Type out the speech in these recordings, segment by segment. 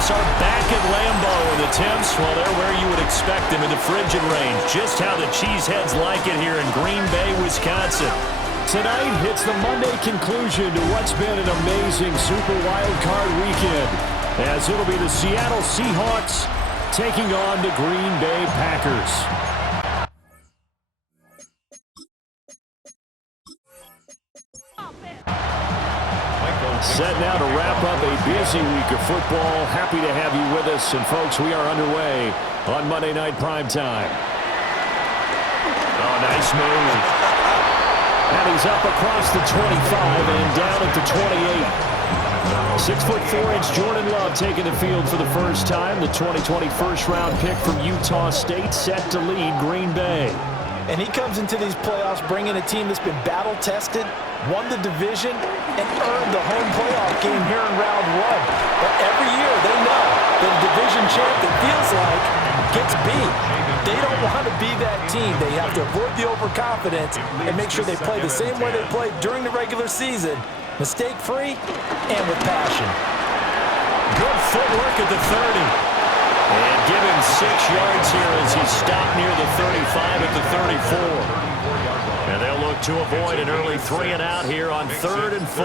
Seahawks are back at Lambeau, and the temps, well, they're where you would expect them in the frigid range. Just how the Cheeseheads like it here in Green Bay, Wisconsin. Tonight hits the Monday conclusion to what's been an amazing Super Wild Card weekend, as it'll be the Seattle Seahawks taking on the Green Bay Packers. Set now to wrap up a busy week of football. Happy to have you with us. And, folks, we are underway on Monday Night Primetime. Oh, nice move. And he's up across the 25 and down at the 28. 6'4" Jordan Love taking the field for the first time. The 2020 first-round pick from Utah State set to lead Green Bay. And he comes into these playoffs bringing a team that's been battle-tested, won the division, and earned the home playoff game here in round one. But every year they know that a division champion feels like gets beat. They don't want to be that team. They have to avoid the overconfidence and make sure they play the same way they played during the regular season, mistake-free and with passion. Good footwork at the 30. And give him 6 yards here as he stopped near the 35 at the 34. And they'll look to avoid an early 3 and out here on 3rd and 4.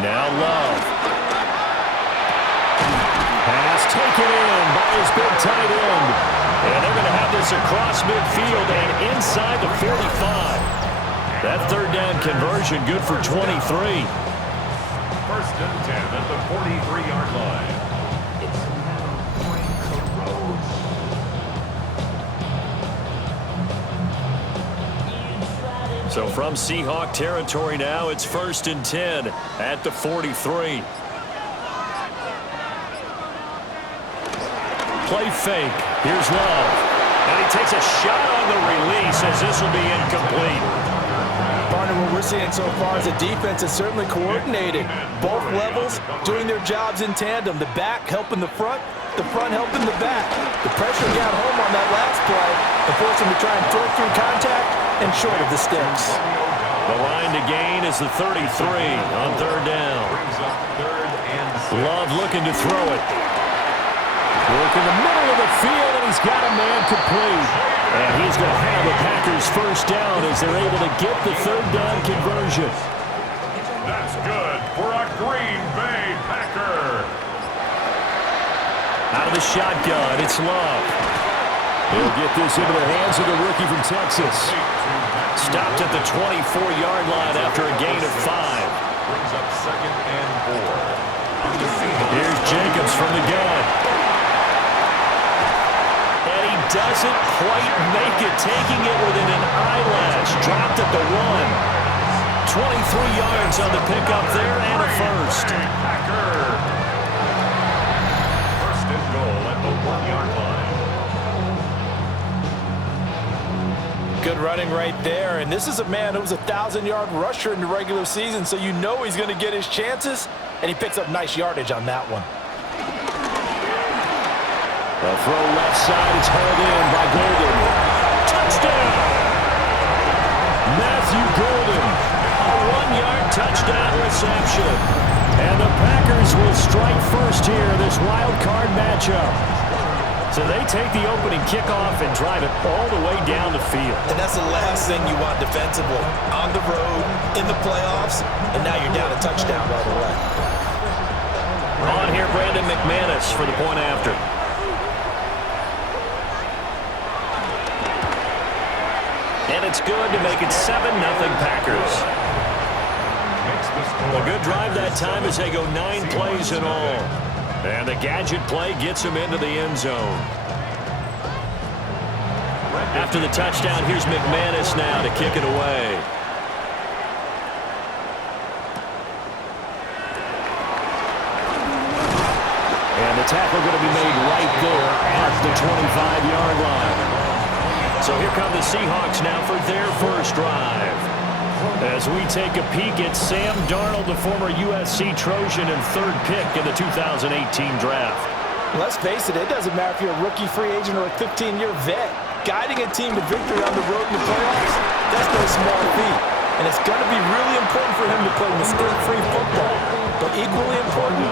Now Love. Pass taken in by his big tight end. And they're going to have this across midfield and inside the 45. That 3rd down conversion good for 23. 1st and 10 at the 43-yard line. So from Seahawk territory now, it's 1st and 10 at the 43. Play fake. Here's Love. And he takes a shot on the release as this will be incomplete. Partner, what we're seeing so far is the defense is certainly coordinated. Both levels doing their jobs in tandem. The back helping the front helping the back. The pressure got home on that last play and forced him to try and throw through contact and short of the sticks. The line to gain is the 33 on 3rd down. Love looking to throw it. Work in the middle of the field, and he's got a man complete. And he's going to have the Packers first down as they're able to get the 3rd down conversion. That's good for a Green Bay Packer. Out of the shotgun, it's Love. He'll get this into the hands of the rookie from Texas. Stopped at the 24-yard line after a gain of 5. Brings up 2nd and 4. Here's Jacobs from the gun. Doesn't quite make it, taking it within an eyelash. Dropped at the 1. 23 yards on the pickup there and a first. 1st and goal at the 1-yard line. Good running right there, and this is a man who was a 1,000-yard rusher in the regular season, so you know he's going to get his chances, and he picks up nice yardage on that one. The throw left side, it's hauled in by Golden. Touchdown! Matthew Golden, a 1-yard touchdown reception. And the Packers will strike first here, this wild card matchup. So they take the opening kickoff and drive it all the way down the field. And that's the last thing you want defensively. On the road, in the playoffs, and now you're down a touchdown right away. On here, Brandon McManus for the point after. And it's good to make it 7-0 Packers. A good drive that time as they go 9 plays in all. And the gadget play gets him into the end zone. After the touchdown, here's McManus now to kick it away. And the tackle going to be made right there at the 25-yard line. So here come the Seahawks now for their first drive. As we take a peek at Sam Darnold, the former USC Trojan and 3rd pick in the 2018 draft. Let's face it, it doesn't matter if you're a rookie free agent or a 15-year vet. Guiding a team to victory on the road in the playoffs, that's no small feat. and it's going to be really important for him to play mistake-free football. But equally important,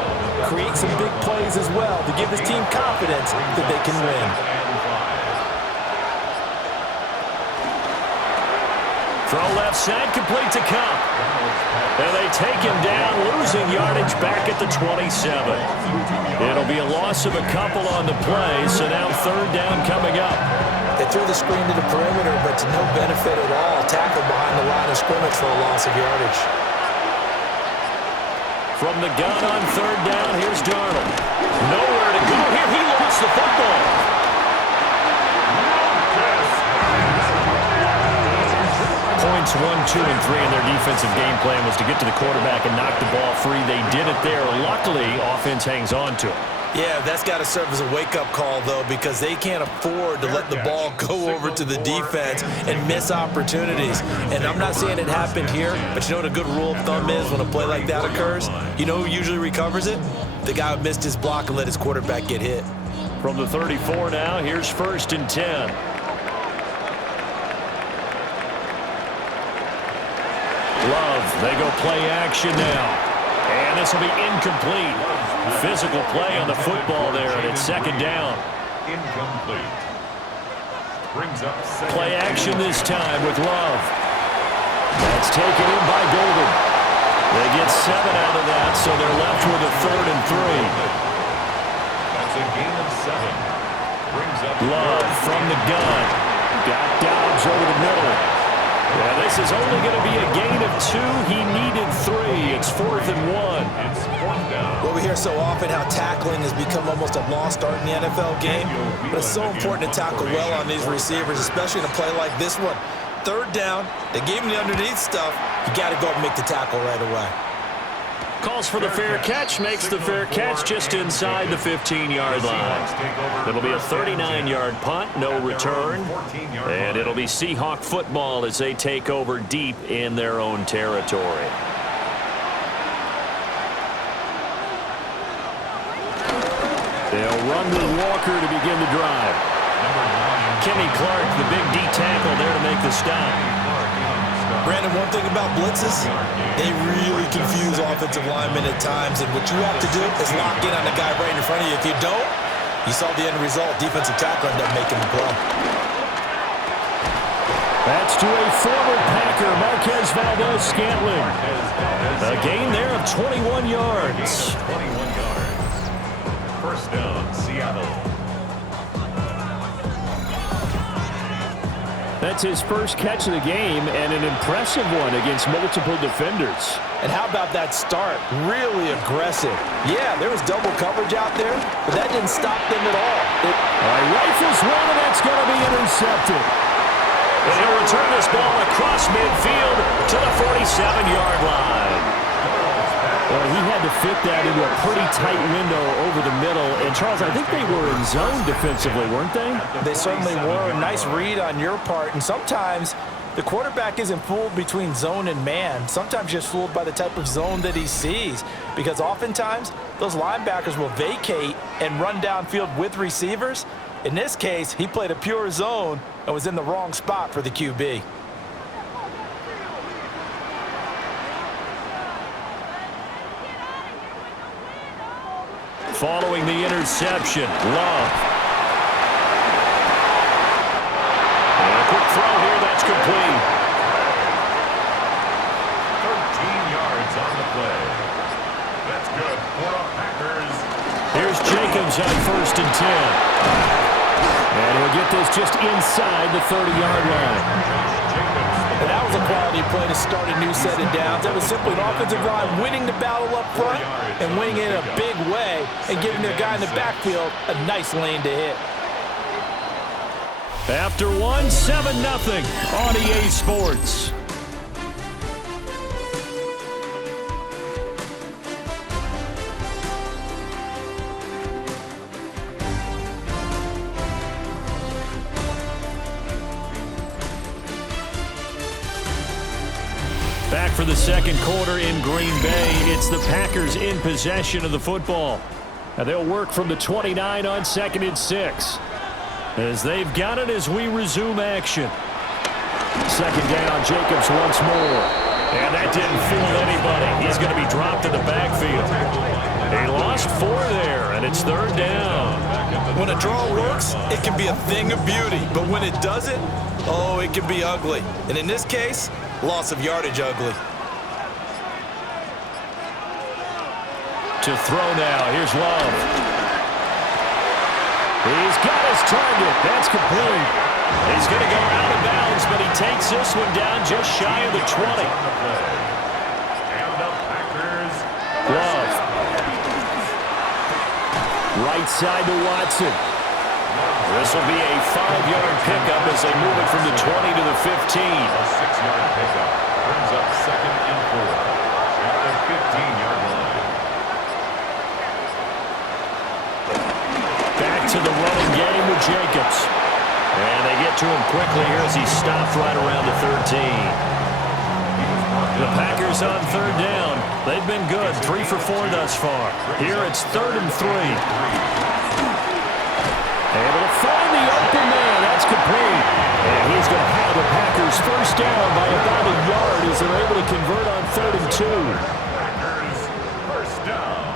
create some big plays as well to give his team confidence that they can win. Throw left side, complete to Cup. And they take him down, losing yardage back at the 27. It'll be a loss of a couple on the play, so now third down coming up. They threw the screen to the perimeter, but to no benefit at all. Tackled behind the line of scrimmage for a loss of yardage. From the gun on third down, here's Darnold. Nowhere to go here. He lost the football. Points 1, 2, and 3 in their defensive game plan was to get to the quarterback and knock the ball free. They did it there. Luckily, offense hangs on to it. Yeah, that's got to serve as a wake-up call, though, because they can't afford to let the ball go over to the defense and miss opportunities. And I'm not saying it happened here, but you know what a good rule of thumb is when a play like that occurs? You know who usually recovers it? The guy who missed his block and let his quarterback get hit. From the 34 now, here's 1st and 10. Love, they go play action now. And this will be incomplete. Physical play on the football there, and it's 2nd down. Incomplete. Brings up play action this time with Love. That's taken in by Golden. They get 7 out of that, so they're left with a 3rd and 3. That's a gain of 7. Brings up Love from the gun. Got Dobbs over the middle. Yeah, this is only going to be a gain of 2. He needed 3. It's 4th and 1. It's 4th down. Well, we hear so often how tackling has become almost a lost art in the NFL game, but it's so important to tackle well on these receivers, especially in a play like this one. 3rd down, they gave him the underneath stuff. You got to go up and make the tackle right away. Calls for the fair catch, makes the fair catch just inside the 15-yard line. It'll be a 39-yard punt, no return, and it'll be Seahawk football as they take over deep in their own territory. They'll run with Walker to begin the drive. Kenny Clark, the big D tackle there to make the stop. Brandon, one thing about blitzes, they really confuse offensive linemen at times, and what you have to do is lock in on the guy right in front of you. If you don't, you saw the end result. Defensive tackle ended up making the play. That's to a former Packer, Marquez Valdez-Scantling. A gain there of 21 yards. 21 yards. 1st down, Seattle. That's his first catch of the game, and an impressive one against multiple defenders. And how about that start? Really aggressive. Yeah, there was double coverage out there, but that didn't stop them at all. All right, rifles one, and that's going to be intercepted. And he'll return this ball across midfield to the 47-yard line. Well, he had to fit that into a pretty tight window over the middle. And, Charles, I think they were in zone defensively, weren't they? They certainly were. A nice read on your part. And sometimes the quarterback isn't fooled between zone and man. Sometimes just fooled by the type of zone that he sees. Because oftentimes, those linebackers will vacate and run downfield with receivers. In this case, he played a pure zone and was in the wrong spot for the QB. Following the interception, Love. And a quick throw here, that's complete. 13 yards on the play. That's good for the Packers. Here's Jacobs on 1st and 10. And he'll get this just inside the 30-yard line. And that was a quality play to start a new set of downs. That was simply an offensive line winning the battle up front and winning it in a big way and giving their guy in the backfield a nice lane to hit. After 1, 7-0 on EA Sports. Back for the second quarter in Green Bay. It's the Packers in possession of the football. Now they'll work from the 29 on 2nd and 6. As they've got it as we resume action. Second down, Jacobs once more. And that didn't fool anybody. He's going to be dropped in the backfield. He lost 4 there, and it's third down. When a draw works, it can be a thing of beauty. But when it doesn't, oh, it can be ugly. And in this case, loss of yardage ugly. To throw now, here's Love. He's got his target. That's complete. He's going to go out of bounds, but he takes this one down just shy of the 20. And the Packers. Love. Right side to Watson. This will be a 5-yard pickup as they move it from the 20 to the 15. A 6-yard pickup brings up 2nd and 4 at the 15-yard line. Back to the running game with Jacobs. And they get to him quickly here as he stopped right around the 13. The Packers on third down. They've been good, 3 for 4 thus far. Here it's 3rd and 3. Able to find the open man. That's complete. And he's going to have the Packers first down by about a yard as they're able to convert on 3rd and 2. Packers first down.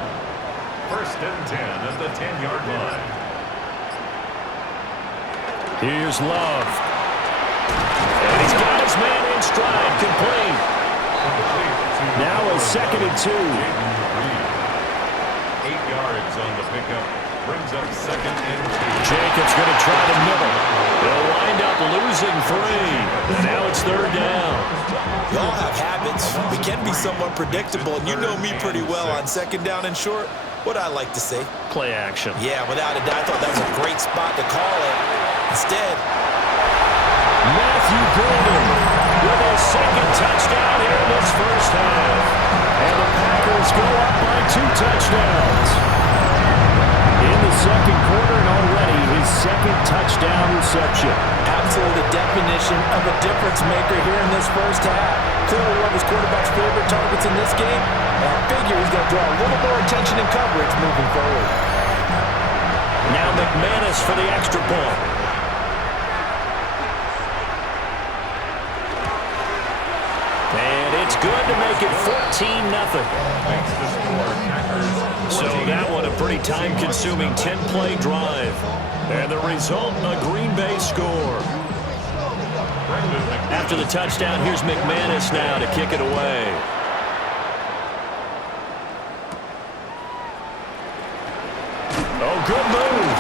1st and 10 at the 10-yard line. Here's Love. And he's got his man in stride, complete. Now a 2nd and 2. 8 yards on the pickup. Brings up 2nd and 2. Jacobs going to try to nibble. They'll wind up losing 3. And now it's 3rd down. We all have habits. We can be somewhat predictable, and you know me pretty well on 2nd down and short. What I like to say. Play action. Yeah, without a doubt, I thought that was a great spot to call it. Instead, Matthew Golden with his 2nd touchdown here in this first half. And the Packers go up by 2 touchdowns. In the 2nd quarter and already his 2nd touchdown reception. absolutely the definition of a difference maker here in this first half. Clearly one of his quarterback's favorite targets in this game. And I figure he's going to draw a little more attention and coverage moving forward. Now McManus for the extra point. And it's good to make it 14-0. So that one a pretty time-consuming 10-play drive. And the result, a Green Bay score. After the touchdown, here's McManus now to kick it away. Oh, good move.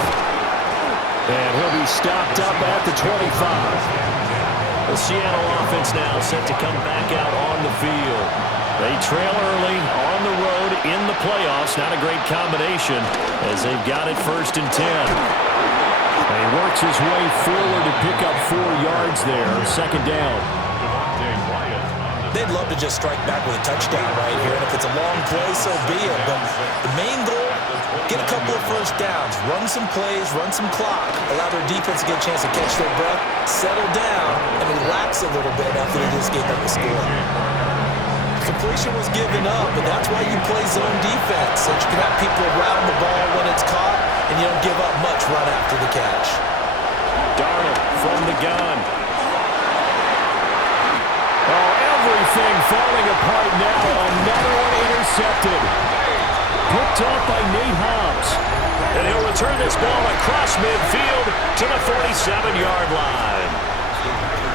And he'll be stopped up at the 25. The Seattle offense now set to come back out on the field. They trail early on the road in the playoffs. Not a great combination as they've got it 1st and 10. And he works his way forward to pick up 4 yards there. 2nd down. They'd love to just strike back with a touchdown right here. And if it's a long play, so be it. But the main goal, get a couple of first downs, run some plays, run some clock, allow their defense to get a chance to catch their breath, settle down, and relax a little bit after they just gave up a score. Completion was given up, but that's why you play zone defense, so you can have people around the ball when it's caught, and you don't give up much run after the catch. Darnold from the gun. Oh, everything falling apart now. Another one intercepted. Picked off by Nate Hobbs. And he'll return this ball across midfield to the 47-yard line.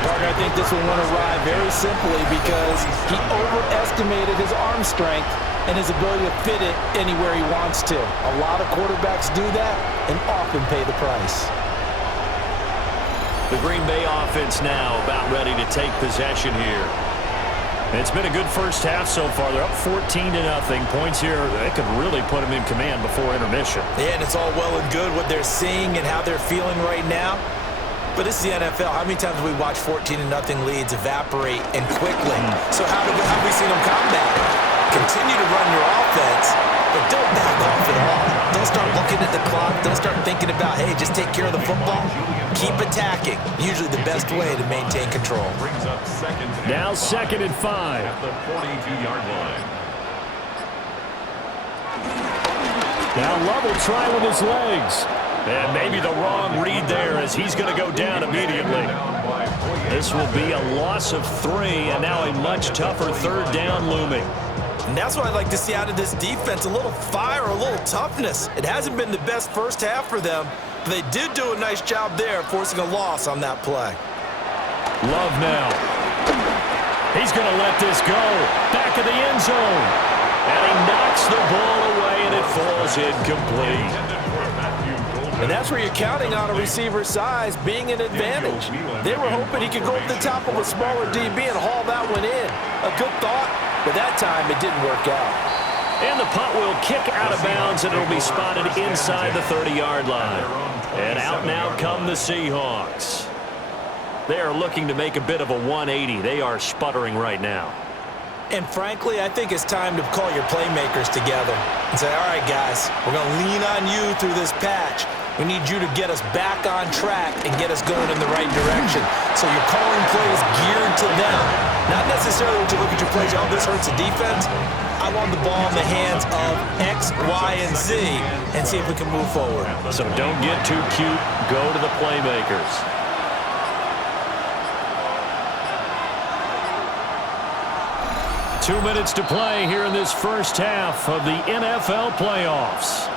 Parker, I think this one went awry very simply because he overestimated his arm strength and his ability to fit it anywhere he wants to. A lot of quarterbacks do that and often pay the price. The Green Bay offense now about ready to take possession here. It's been a good first half so far. They're up 14-0. Points here, they could really put them in command before intermission. Yeah, and it's all well and good what they're seeing and how they're feeling right now. But this is the NFL. How many times have we watched 14-0 leads evaporate and quickly? So how have we seen them combat? Continue to run your offense, but don't back off at all. Don't start looking at the clock. Don't start thinking about, hey, just take care of the football. Keep attacking. Usually the best way to maintain control. Now 2nd and 5. At the 42-yard line. Now Love will try with his legs. And maybe the wrong read there as he's going to go down immediately. This will be a loss of 3, and now a much tougher third down looming. And that's what I'd like to see out of this defense, a little fire, a little toughness. It hasn't been the best first half for them, but they did do a nice job there forcing a loss on that play. Love now. He's going to let this go. Back of the end zone. And he knocks the ball away, and it falls incomplete. And that's where you're counting on a receiver's size being an advantage. They were hoping he could go over the top of a smaller DB and haul that one in. A good thought, but that time it didn't work out. And the punt will kick out of bounds, and it'll be spotted inside the 30-yard line. And out now come the Seahawks. They are looking to make a bit of a 180. They are sputtering right now. And frankly, I think it's time to call your playmakers together and say, all right, guys, we're going to lean on you through this patch. We need you to get us back on track and get us going in the right direction. So you're calling plays geared to them. Not necessarily when you look at your plays, oh, this hurts the defense. I want the ball in the hands of X, Y, and Z and see if we can move forward. So don't get too cute. Go to the playmakers. Two minutes to play here in this first half of the NFL playoffs.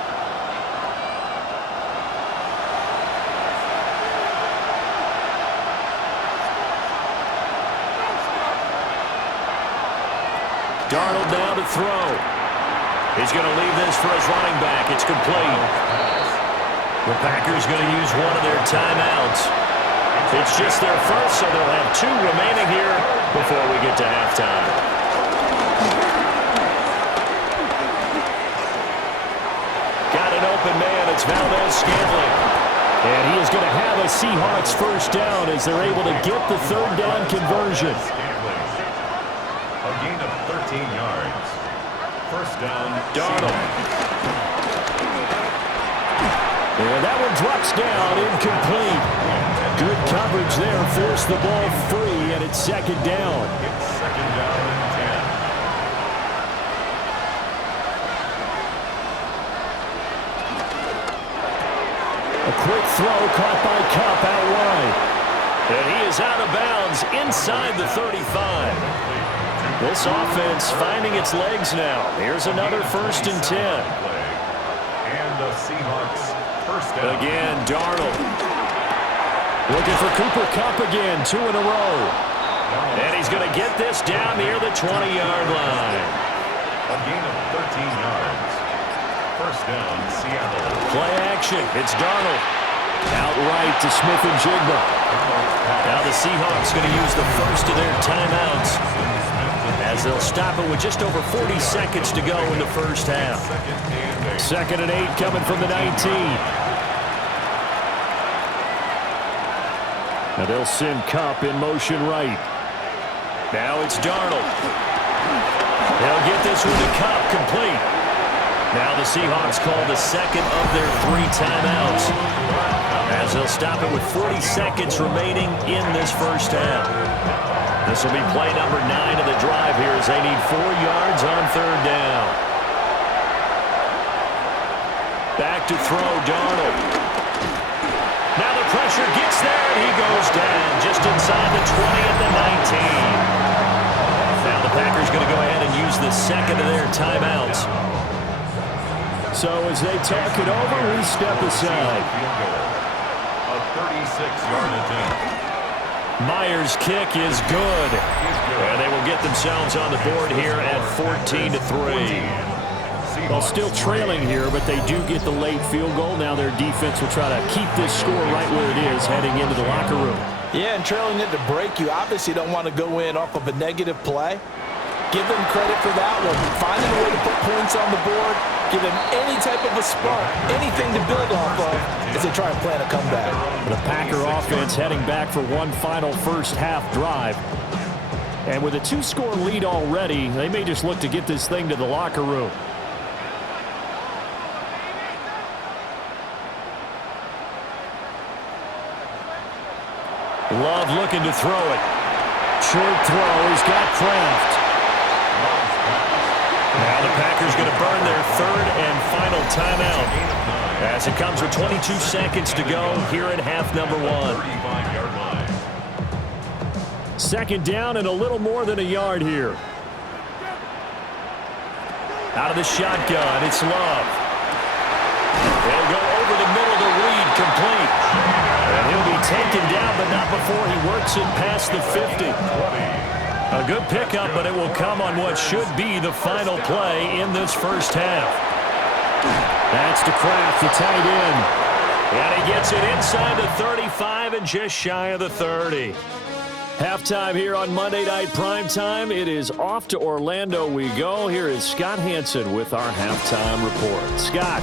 Darnold now to throw. He's going to leave this for his running back. It's complete. The Packers going to use one of their timeouts. It's just their first, so they'll have 2 remaining here before we get to halftime. Got an open man. It's Valdez-Scantling. And he is going to have a Seahawks first down as they're able to get the third down conversion. A gain of 13 yards. First down, Darnold. And that one drops down, incomplete. Good coverage there, forced the ball free, and it's second down. It's second down and 10. A quick throw caught by Kupp out wide. And he is out of bounds inside the 35. This offense finding its legs now. Here's another first and 10. And the Seahawks first down. Again, Darnold. Looking for Cooper Kupp again, 2 in a row. And he's going to get this down near the 20-yard line. A gain of 13 yards. First down, Seattle. Play action. It's Darnold. Outright to Smith-Njigba. Now the Seahawks going to use the first of their timeouts as they'll stop it with just over 40 seconds to go in the first half. Second and 8 coming from the 19. Now they'll send Kupp in motion right. Now it's Darnold. They'll get this one to Kupp, complete. Now the Seahawks call the second of their 3 timeouts as they'll stop it with 40 seconds remaining in this first half. This will be play number 9 of the drive here as they need 4 yards on third down. Back to throw, Darnold. Now the pressure gets there, and he goes down just inside the 20 at the 19. Now the Packers going to go ahead and use the second of their timeouts. So as they talk it over, we step aside. A 36-yard attempt. Myers' kick is good. And they will get themselves on the board here at 14-3. Well, still trailing here, but they do get the late field goal. Now their defense will try to keep this score right where it is heading into the locker room. Yeah, and trailing it to break, you obviously don't want to go in off of a negative play. Give them credit for that one. Finding a way to put points on the board, give them any type of a spark, anything to build off of as they try and plan a comeback. The Packer offense heading back for one final first half drive. And with a 2-score lead already, they may just look to get this thing to the locker room. Love looking to throw it. Short throw. He's got Kraft. Now the Packers going to burn their third and final timeout as it comes with 22 seconds to go here at half number 1. Second down and a little more than a yard here. Out of the shotgun, it's Love. He'll go over the middle to Reed, complete. And he'll be taken down, but not before he works it past the 50. A good pickup, but it will come on what should be the final play in this first half. That's to Kraft, the tight end. And he gets it inside the 35 and just shy of the 30. Halftime here on Monday Night Primetime. It is off to Orlando we go. Here is Scott Hansen with our halftime report. Scott.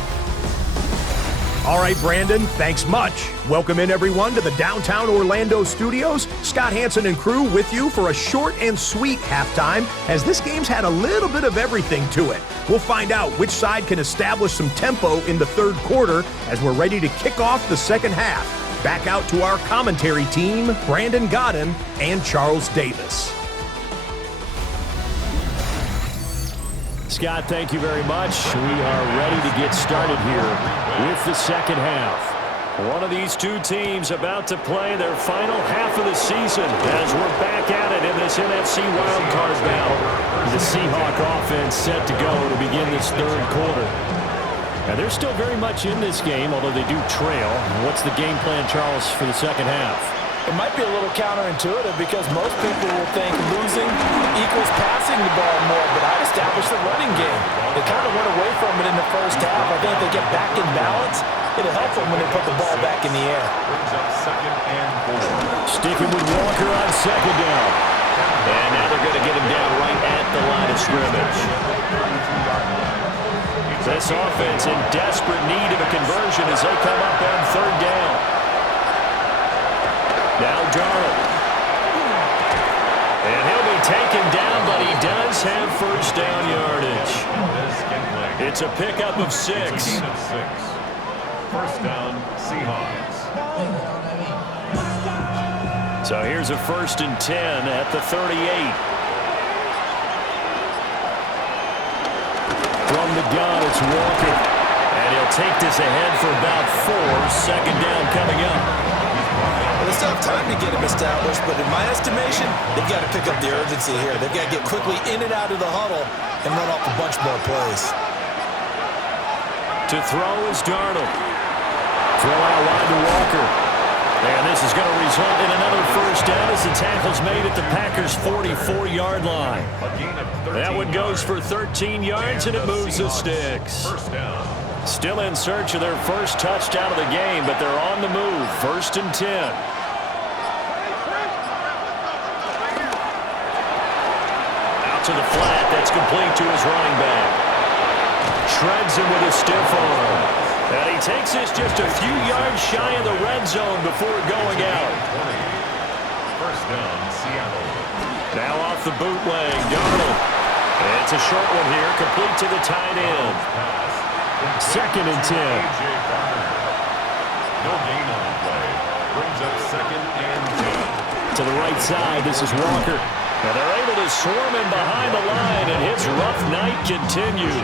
All right, Brandon, thanks much. Welcome in, everyone, to the downtown Orlando studios. Scott Hansen and crew with you for a short and sweet halftime, as this game's had a little bit of everything to it. We'll find out which side can establish some tempo in the third quarter as we're ready to kick off the second half. Back out to our commentary team, Brandon Godden and Charles Davis. Scott, thank you very much. We are ready to get started here with the second half. One of these two teams about to play their final half of the season as we're back at it in this NFC wildcard battle. The Seahawk offense set to go to begin this third quarter. Now, they're still very much in this game, although they do trail. What's the game plan, Charles, for the second half? It might be a little counterintuitive because most people will think losing equals passing the ball more, but I'd establish the running game. They kind of went away from it in the first half. I think if they get back in balance, it'll help them when they put the ball back in the air. Brings up 2nd and 4. Sticking with Walker on second down. And now they're going to get him down right at the line of scrimmage. This offense in desperate need of a conversion as they come up on third down. Now Darnold. And he'll be taken down, but he does have first down yardage. It's a pickup of 6. First down, Seahawks. So here's a 1st and 10 at the 38. From the gun, it's Walker. And he'll take this ahead for about 4. Second down coming up. Well, they still have time to get him established, but in my estimation, they've got to pick up the urgency here. They've got to get quickly in and out of the huddle and run off a bunch more plays. To throw is Darnold. Throw out wide to Walker. And this is going to result in another first down as the tackle's made at the Packers' 44-yard line. That one goes for 13 yards, and it moves the sticks. First down. Still in search of their first touchdown of the game, but they're on the move. 1st and 10. Out to the flat. That's complete to his running back. Shreds him with a stiff arm. And he takes this just a few yards shy of the red zone before going out. First down, Seattle. Now off the bootleg, Darnold. It's a short one here, complete to the tight end. 2nd and 10. No gain on the play. Brings up 2nd and 10. To the right side, this is Walker. And they're able to swarm him behind the line, and his rough night continues.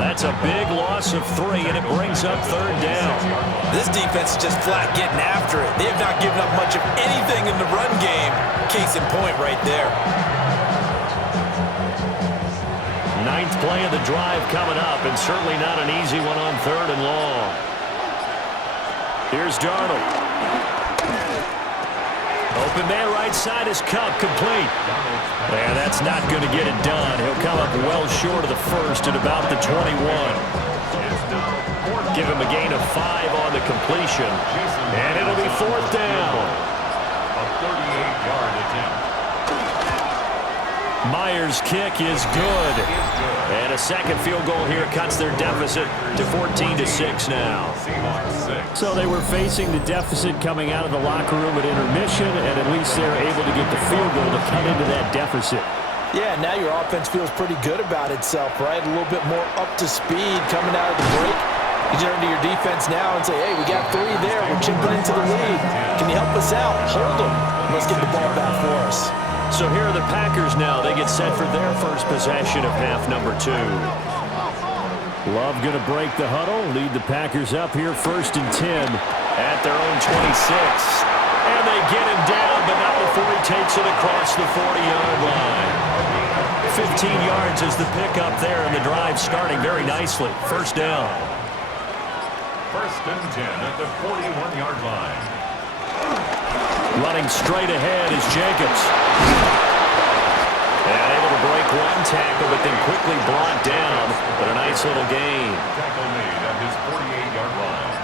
That's a big loss of 3, and it brings up 3rd down. This defense is just flat getting after it. They have not given up much of anything in the run game. Case in point right there. 9th play of the drive coming up, and certainly not an easy one on 3rd and long. Here's Darnold. Open man right side is Cup, complete. And that's not going to get it done. He'll come up well short of the first at about the 21. Give him a gain of 5 on the completion. And it'll be 4th down. A 38-yard attempt. Myers' kick is good. And a second field goal here cuts their deficit to 14-6 now. So they were facing the deficit coming out of the locker room at intermission, and at least they're able to get the field goal to come into that deficit. Yeah, now your offense feels pretty good about itself, right? A little bit more up to speed coming out of the break. You turn to your defense now and say, hey, we got 3 there. We're chipping into the lead. Can you help us out? Hold them. Let's get the ball back for us. So here are the Packers now. They get set for their first possession of half number 2. Love going to break the huddle, lead the Packers up here 1st and 10 at their own 26. And they get him down, but not before he takes it across the 40-yard line. 15 yards is the pickup there, and the drive starting very nicely. First down. First and 10 at the 41-yard line. Running straight ahead is Jacobs. And able to break one tackle, but then quickly brought down. But a nice little gain. Tackle made at his 48-yard line.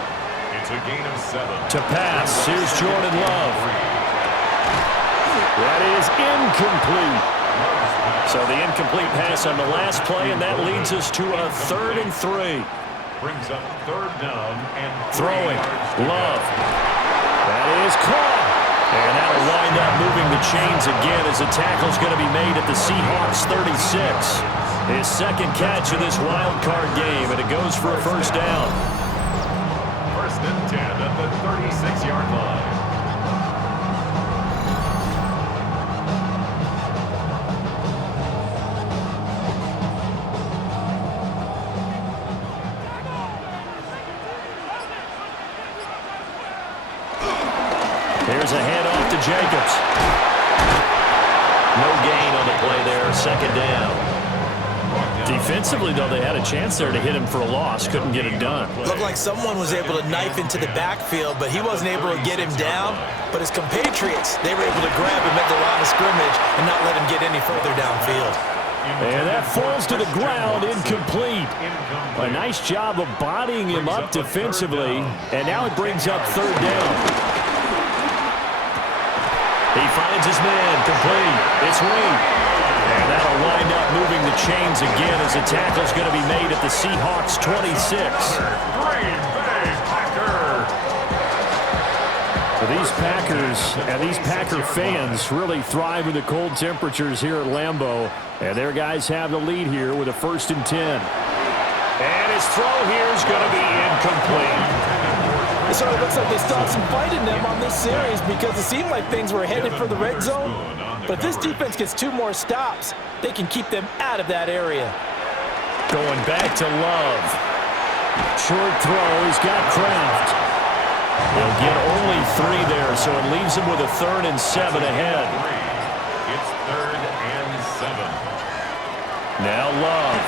It's a gain of 7. To pass, here's Jordan Love. That is incomplete. So the incomplete pass on the last play, and that leads us to a 3rd and 3. Brings up 3rd down and 3 Throwing, yards. Love. That is caught. And that'll wind up moving the chains again as the tackle's going to be made at the Seahawks 36. His second catch of this wild card game, and it goes for a first down. First and 10 at the 36-yard line. Here's a handoff to Jacobs. No gain on the play there, second down. Defensively, though, they had a chance there to hit him for a loss. Couldn't get it done. Looked like someone was able to knife into the backfield, but he wasn't able to get him down. But his compatriots, they were able to grab him at the line of scrimmage and not let him get any further downfield. And that falls to the ground, incomplete. A nice job of bodying him up defensively, and now it brings up 3rd down. He finds his man, complete. It's Reed. And that'll wind up moving the chains again as the tackle's going to be made at the Seahawks 26. Green Bay Packer. These Packers and these Packer fans really thrive in the cold temperatures here at Lambeau. And their guys have the lead here with a 1st and 10. And his throw here is going to be incomplete. It sort of looks like they still have some fight in them on this series because it seemed like things were headed for the red zone. But if this defense gets 2 more stops, they can keep them out of that area. Going back to Love. Short throw. He's got Kraft. They'll get only 3 there, so it leaves them with a 3rd and 7 ahead. It's 3rd and 7. Now Love.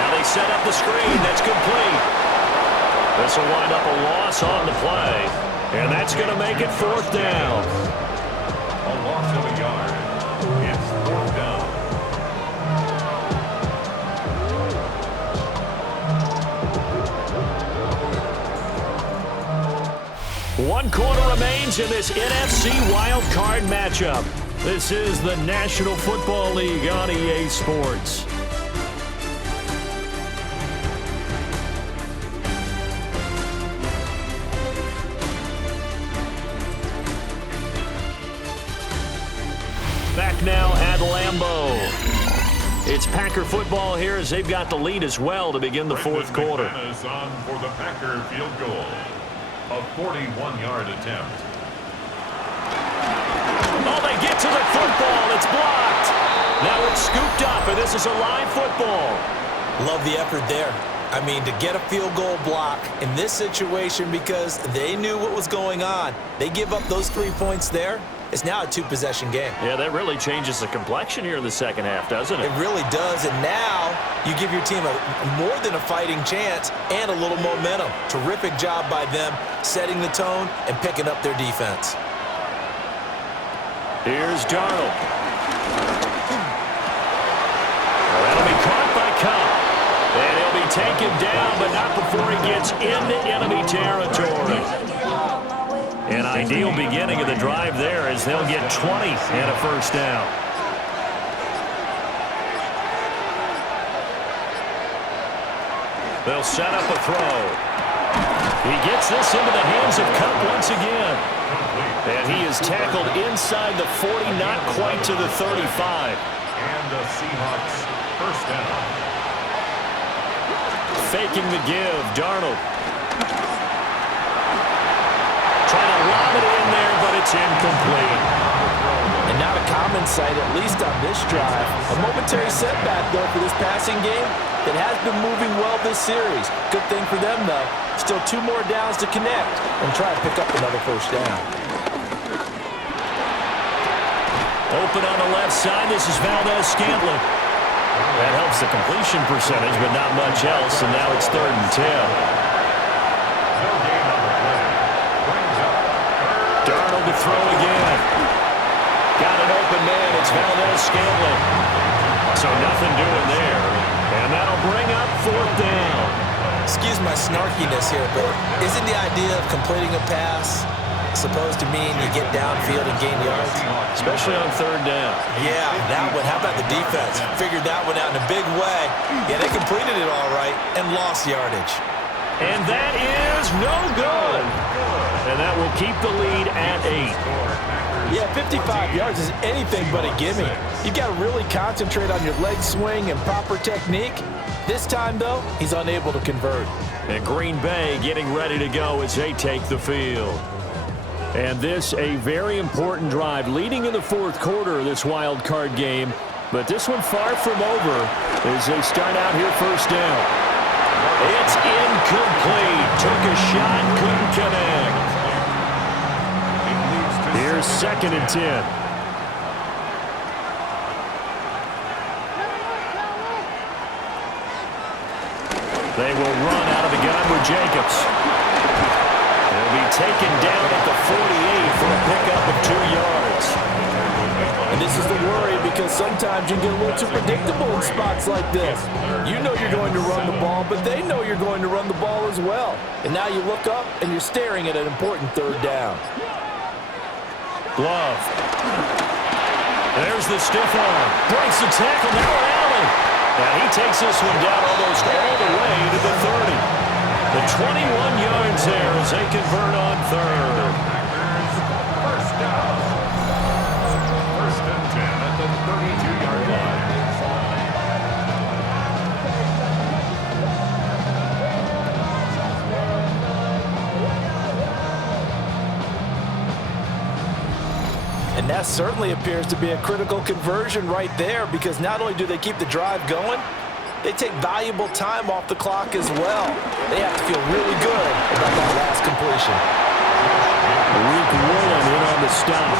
Now they set up the screen. That's complete. This will wind up a loss on the play, and that's going to make it 4th down. A loss of a yard. It's 4th down. One quarter remains in this NFC Wild Card matchup. This is the National Football League on EA Sports. Back now at Lambeau. It's Packer football here as they've got the lead as well to begin the 4th quarter. Is on for the Packer field goal. A 41-yard attempt. Oh, they get to the football. It's blocked. Now it's scooped up, and this is a live football. Love the effort there. I mean, to get a field goal block in this situation because they knew what was going on. They give up those 3 points there. It's now a 2-possession game. Yeah, that really changes the complexion here in the second half, doesn't it? It really does, and now you give your team more than a fighting chance and a little momentum. Terrific job by them setting the tone and picking up their defense. Here's Darnold. That'll be caught by Cup. And he'll be taken down, but not before he gets into enemy territory. An ideal beginning of the drive there as they'll get 20 and a first down. They'll set up a throw. He gets this into the hands of Cup once again. And he is tackled inside the 40, not quite to the 35. And the Seahawks first down. Faking the give, Darnold. Trying to lob it in there, but it's incomplete. And not a common sight, at least on this drive. A momentary setback, though, for this passing game that has been moving well this series. Good thing for them, though. Still 2 more downs to connect and try to pick up another first down. Open on the left side. This is Valdez-Scantling. That helps the completion percentage, but not much else, and now it's 3rd and 10. Darnold to throw again. Got an open man. It's Valdez-Scantling. So nothing doing there. And that'll bring up 4th down. Excuse my snarkiness here, but isn't the idea of completing a pass supposed to mean you get downfield and gain yards? Especially on 3rd down. Yeah, that one. How about the defense? Figured that one out in a big way. Yeah, they completed it all right and lost yardage. And that is no good. And that will keep the lead at 8. Yeah, 55 yards is anything but a gimme. You've got to really concentrate on your leg swing and proper technique. This time, though, he's unable to convert. And Green Bay getting ready to go as they take the field. And this a very important drive leading in the 4th quarter of this wild card game. But this one far from over as they start out here 1st down. It's incomplete. Took a shot, couldn't connect. Here's 2nd and 10. They will run out of the gun with Jacobs. He'll be taken down at the 48 for a pickup of 2 yards. And this is the worry because sometimes you get a little too predictable in spots like this. You know you're going to run the ball, but they know you're going to run the ball as well. And now you look up and you're staring at an important 3rd down. Love. There's the stiff arm. Breaks the tackle. Now Allen. And he takes this one down almost all the way to the 30. The 21 yards there as they convert on 3rd. First down. 1st and 10 at the 32-yard line. And that certainly appears to be a critical conversion right there because not only do they keep the drive going, they take valuable time off the clock as well. They have to feel really good about that last completion. Rick Woolen in on the stop.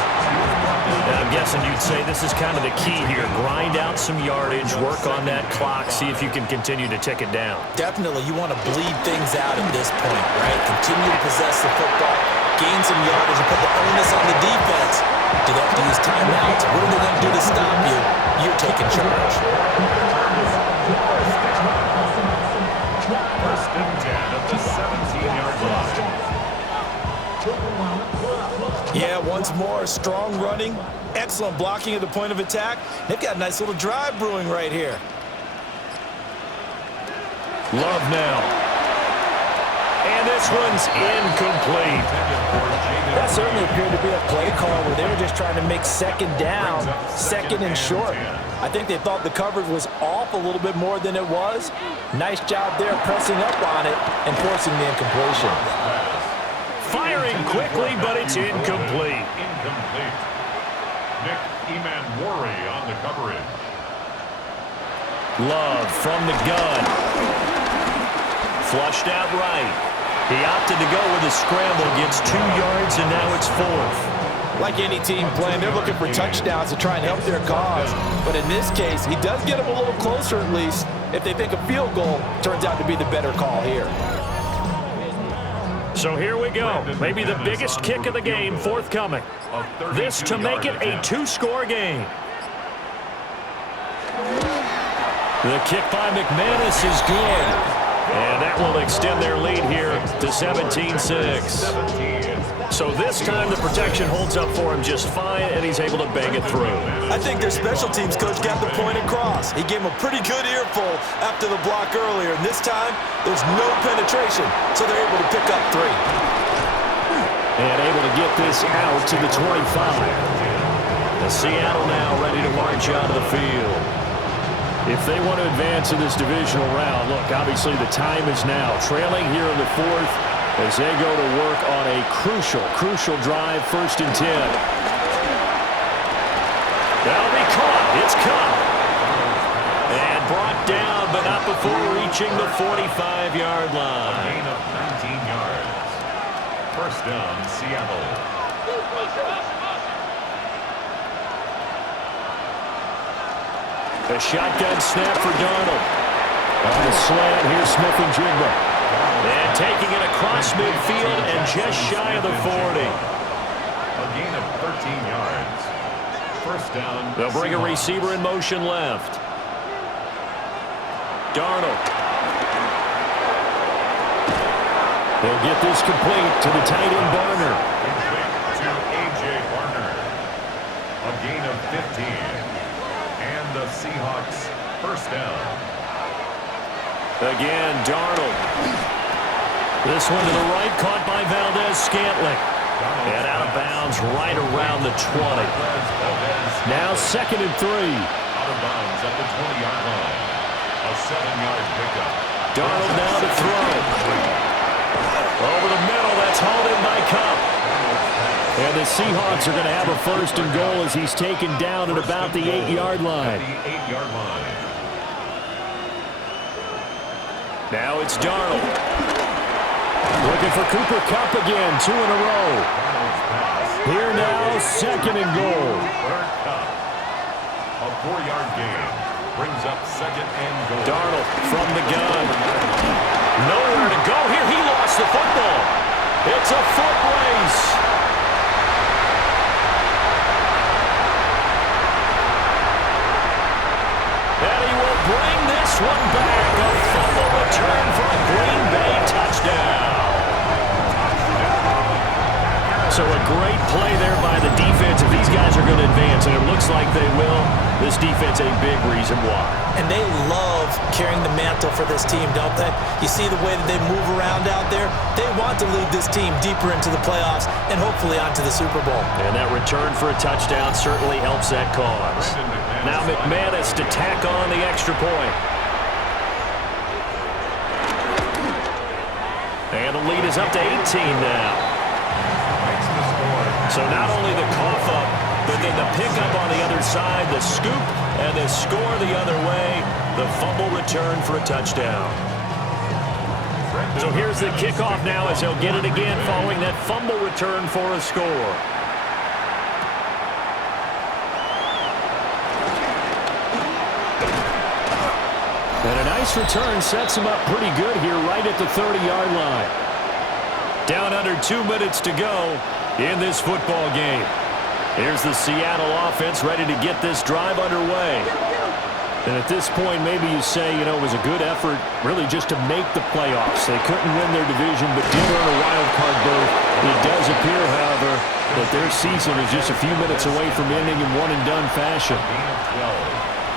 And I'm guessing you'd say this is kind of the key here. Grind out some yardage, work on that clock, see if you can continue to tick it down. Definitely, you want to bleed things out at this point, right? Continue to possess the football, gain some yardage, and put the onus on the defense. Do they have to use timeouts? What are they going to do to stop you? You're taking charge. 1st and 10 at the 17-yard line. Yeah, once more, strong running, excellent blocking at the point of attack. They've got a nice little drive brewing right here. Love now. And this one's incomplete. That certainly appeared to be a play call where they were just trying to make 2nd down, 2nd and short. I think they thought the coverage was off a little bit more than it was. Nice job there pressing up on it and forcing the incompletion. Firing quickly, but it's incomplete. Incomplete. Nick Emanwari on the coverage. Love from the gun. Flushed out right. He opted to go with a scramble, gets 2 yards, and now it's 4th. Like any team playing, they're looking for touchdowns to try and help their cause. But in this case, he does get them a little closer at least. If they think a field goal turns out to be the better call here. So here we go. Maybe the biggest kick of the game forthcoming. This to make it a 2-score game. The kick by McManus is good. And that will extend their lead here to 17-6. So this time the protection holds up for him just fine, and he's able to bang it through. I think their special teams coach got the point across. He gave him a pretty good earful after the block earlier, and this time there's no penetration, so they're able to pick up 3. And able to get this out to the 25. And Seattle now ready to march out of the field. If they want to advance in this divisional round, look, obviously the time is now. Trailing here in the 4th as they go to work on a crucial drive, 1st and 10. That'll be caught. It's caught. And brought down, but not before reaching the 45-yard line. Gain of 19 yards. 1st down, Seattle. A shotgun snap for Darnold. On the slant, here's Smith and Jigba. And taking it across midfield and just shy of the 40. A gain of 13 yards. First down. They'll bring a receiver in motion left. Darnold. They'll get this complete to the tight end Barner. Complete to A.J. Barner. A gain of 15. And the Seahawks first down. Again, Darnold. This one to the right, caught by Valdez-Scantling. And out of bounds right around the 20. Now 2nd and 3. Out of bounds at the 20-yard line. A 7-yard pickup. Darnold now to throw. Over the middle, that's hauled in by Cup. And the Seahawks are going to have a 1st and goal as he's taken down at about the 8-yard line. Now it's Darnold. Looking for Cooper Kupp again, 2 in a row. Here now, 2nd and goal. A 4-yard gain brings up 2nd and goal. Darnold from the gun. Nowhere to go here. He lost the football. It's a foot race. And he will bring this one back. A fumble return for a Green Bay touchdown. So a great play there by the defense. If these guys are going to advance, and it looks like they will, this defense a big reason why. And they love carrying the mantle for this team, don't they? You see the way that they move around out there? They want to lead this team deeper into the playoffs and hopefully onto the Super Bowl. And that return for a touchdown certainly helps that cause. Now McManus to tack on the extra point. And the lead is up to 18 now. So not only the cough up, but then the pickup on the other side, the scoop, and the score the other way, the fumble return for a touchdown. So here's the kickoff now as he'll get it again following that fumble return for a score. And a nice return sets him up pretty good here right at the 30-yard line. Down under 2 minutes to go in this football game. Here's the Seattle offense ready to get this drive underway. And at this point, maybe you say, you know, it was a good effort really just to make the playoffs. They couldn't win their division, but did earn a wild card berth. It does appear, however, that their season is just a few minutes away from ending in one-and-done fashion.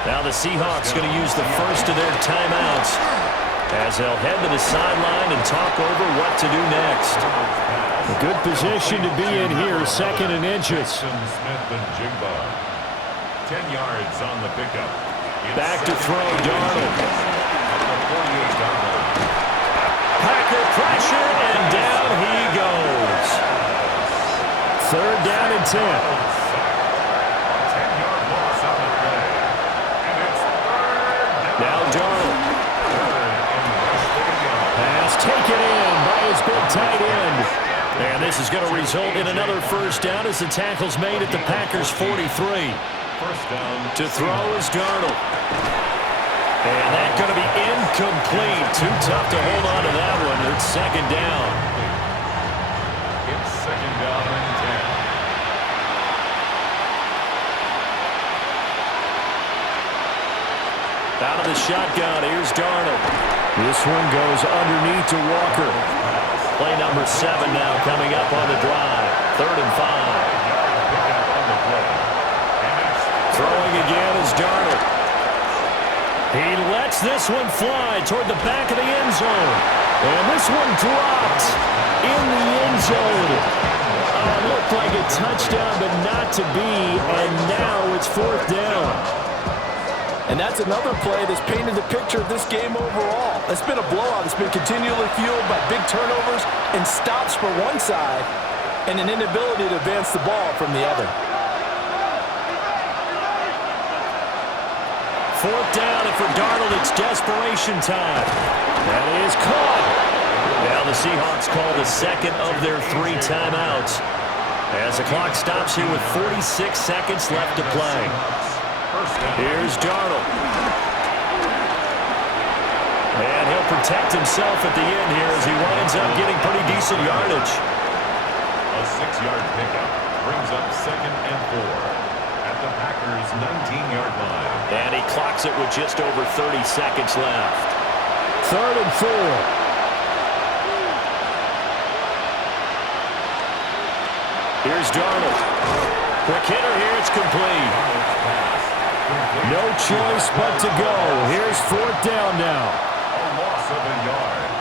Now the Seahawks going to use the first of their timeouts as they'll head to the sideline and talk over what to do next. A good position to be in here, 2nd and inches. Smith and Jigba. 10 yards on the pickup. Back to throw, Darnold. Packer pressure, and down he goes. 3rd down and 10. 10-yard loss on the play. And it's 3rd down. Now Darnold. Pass taken in by his big tight end. And this is going to result in another 1st down as the tackle's made at the Packers' 43. First down. To throw is Darnold. And that's going to be incomplete. Too tough to hold on to that one. It's 2nd down. It's 2nd down and 10. Out of the shotgun, here's Darnold. This one goes underneath to Walker. Play number 7 now coming up on the drive. 3rd and 5. Throwing again is Darnold. He lets this one fly toward the back of the end zone. And this one dropped in the end zone. It looked like a touchdown, but not to be. And now it's 4th down. And that's another play that's painted the picture of this game overall. It's been a blowout. It's been continually fueled by big turnovers and stops for one side and an inability to advance the ball from the other. 4th down, and for Darnold, it's desperation time. That is caught. Now the Seahawks call the 2nd of their 3 timeouts as the clock stops here with 46 seconds left to play. first down. Here's Darnold. And he'll protect himself at the end here as he winds up getting pretty decent yardage. A 6-yard pickup brings up 2nd and 4 at the Packers' 19-yard line. And he clocks it with just over 30 seconds left. 3rd and 4. Here's Darnold. Quick hitter here, it's complete. No choice but to go. Here's 4th down now. A loss of a yard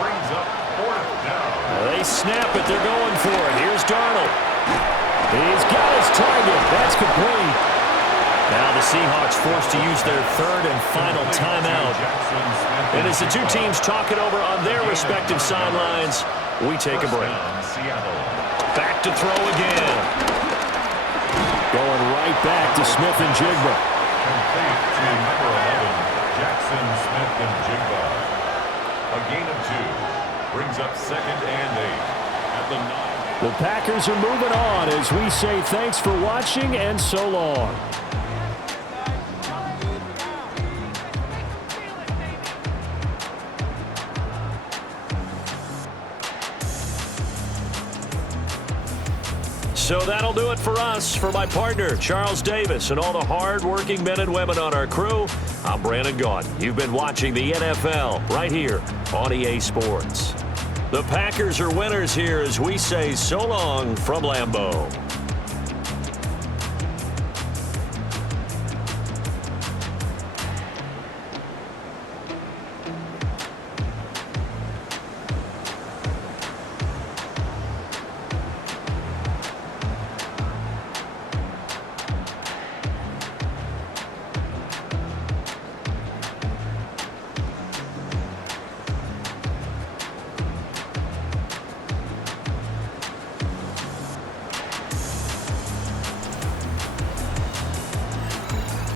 brings up 4th down. They snap it, they're going for it. Here's Darnold. He's got his target. That's complete. Now the Seahawks forced to use their 3rd and final timeout. And as the two teams talk it over on their respective sidelines, we take a break. Back to throw again. Going right back to Smith and Jigba. Complete to number 11, Jackson Smith and Jigba. A gain of 2 brings up 2nd and 8 at the 9. The Packers are moving on as we say thanks for watching and so long. So that'll do it for us. For my partner, Charles Davis, and all the hard-working men and women on our crew, I'm Brandon Gaudin. You've been watching the NFL right here on EA Sports. The Packers are winners here as we say so long from Lambeau.